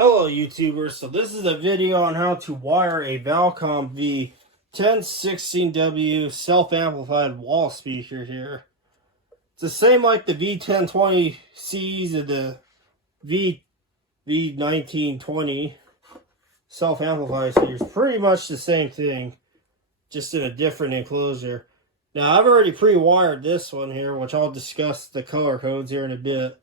Hello YouTubers, so this is a video on how to wire a Valcom V 1016W self-amplified wall speaker here. It's the same like the V1020Cs and the V1920 self-amplified speakers. Pretty much the same thing, just in a different enclosure. Now I've already pre-wired this one here, which I'll discuss the color codes here in a bit.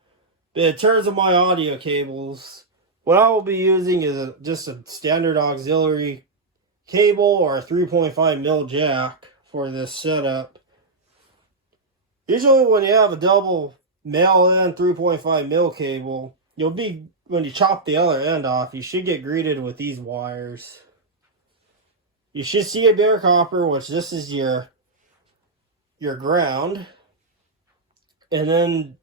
But in terms of my audio cables, what I will be using is just a standard auxiliary cable or a 3.5mm jack for this setup. Usually when you have a double male end 3.5mm cable, when you chop the other end off, you should get greeted with these wires. You should see a bare copper, which this is your ground. And then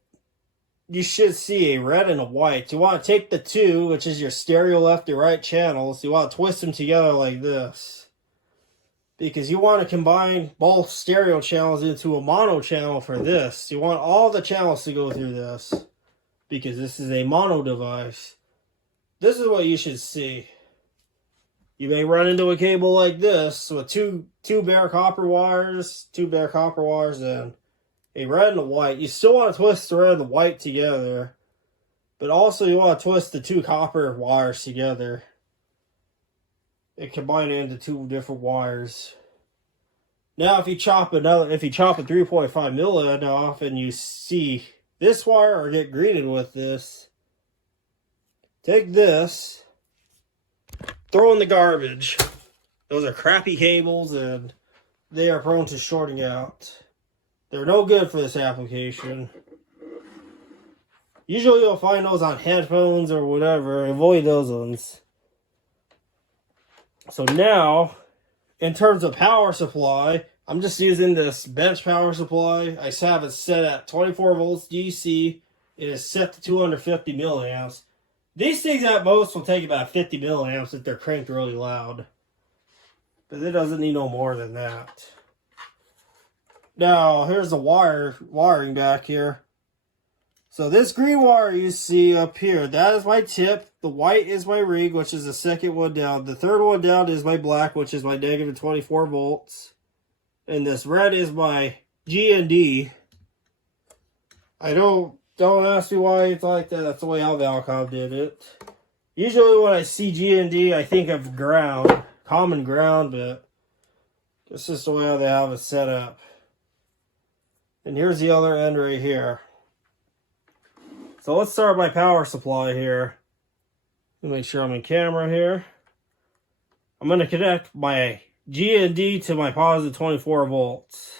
you should see a red and a white. You want to take the two, which is your stereo left and right channels. You want to twist them together like this, because you want to combine both stereo channels into a mono channel for this. You want all the channels to go through this, because this is a mono device. This is what you should see. You may run into a cable like this with two bare copper wires, and a red and a white. You still want to twist the red and the white together, but also you want to twist the two copper wires together and combine it into two different wires. Now if you chop a 3.5mm end off and you see this wire or get greeted with this, take this, throw in the garbage. Those are crappy cables and they are prone to shorting out. They're no good for this application. Usually you'll find those on headphones or whatever. Avoid those ones. So now, in terms of power supply, I'm just using this bench power supply. I have it set at 24 volts DC. It is set to 250 milliamps. These things at most will take about 50 milliamps if they're cranked really loud. But it doesn't need no more than that. Now, here's the wiring back here. So this green wire you see up here, that is my tip. The white is my ring, which is the second one down. The third one down is my black, which is my negative 24 volts. And this red is my G&D. Don't ask me why it's like that. That's the way how Valcom did it. Usually when I see G&D, I think of ground, common ground, but this is the way how they have it set up. And here's the other end right here. So let's start my power supply here. Let me make sure I'm in camera here. I'm going to connect my G&D to my positive 24 volts.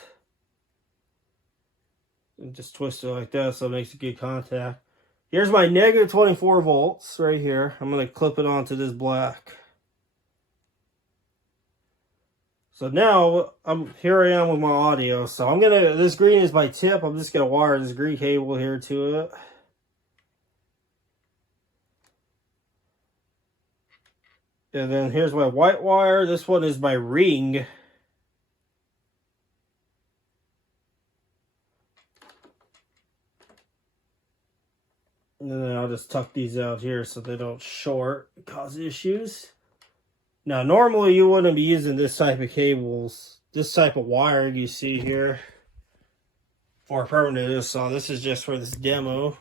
And just twist it like that so it makes a good contact. Here's my negative 24 volts right here. I'm going to clip it onto this black. So now, here I am with my audio. So this green is my tip. I'm just gonna wire this green cable here to it. And then here's my white wire. This one is my ring. And then I'll just tuck these out here so they don't short and cause issues. Now, normally you wouldn't be using this type of cables, this type of wiring you see here for a permanent install. This is just for this demo.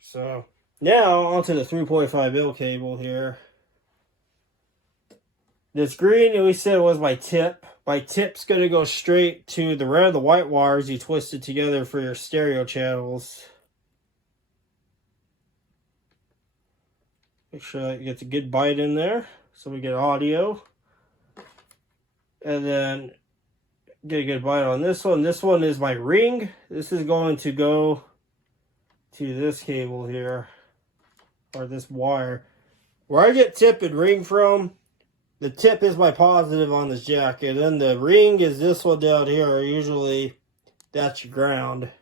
So, now onto the 3.5mm cable here. This green, we said, was my tip. My tip's going to go straight to the red and the white wires you twisted together for your stereo channels. Make sure that gets a good bite in there so we get audio. And then get a good bite on this one. This one is my ring. This is going to go to this cable here, or this wire. Where I get tip and ring from, the tip is my positive on this jack, and then the ring is this one down here. Usually that's your ground.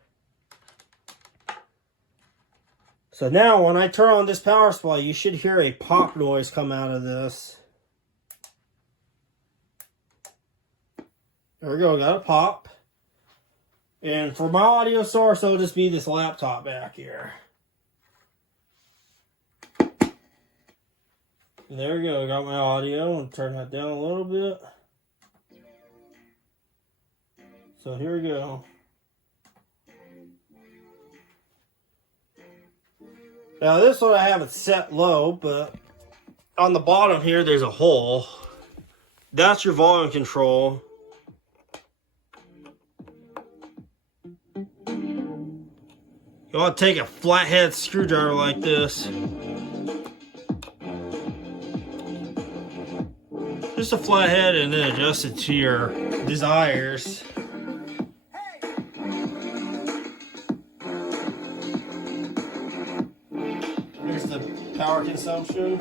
So now when I turn on this power supply, you should hear a pop noise come out of this. There we go, got a pop. And for my audio source, it'll just be this laptop back here. And there we go. I got my audio. I'll turn that down a little bit. So here we go. Now this one I have it set low, but on the bottom here there's a hole. That's your volume control. You want to take a flathead screwdriver like this. Just a flathead, and then adjust it to your desires. Here's the power consumption.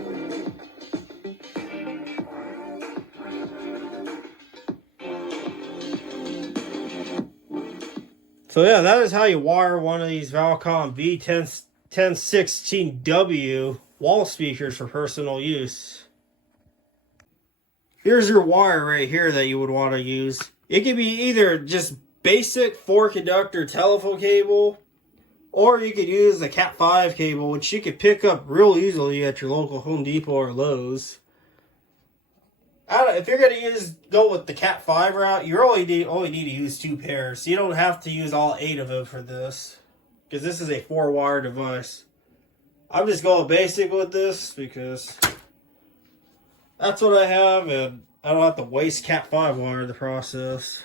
So yeah, that is how you wire one of these Valcom V 1016W wall speakers for personal use. Here's your wire right here that you would want to use. It could be either just basic 4-conductor telephone cable, or you could use the Cat 5 cable, which you could pick up real easily at your local Home Depot or Lowe's. If you're going to go with the Cat 5 route, you only need to use 2 pairs. So you don't have to use all 8 of them for this, because this is a 4-wire device. I'm just going basic with this because that's what I have, and I don't have to waste Cat 5 wire in the process.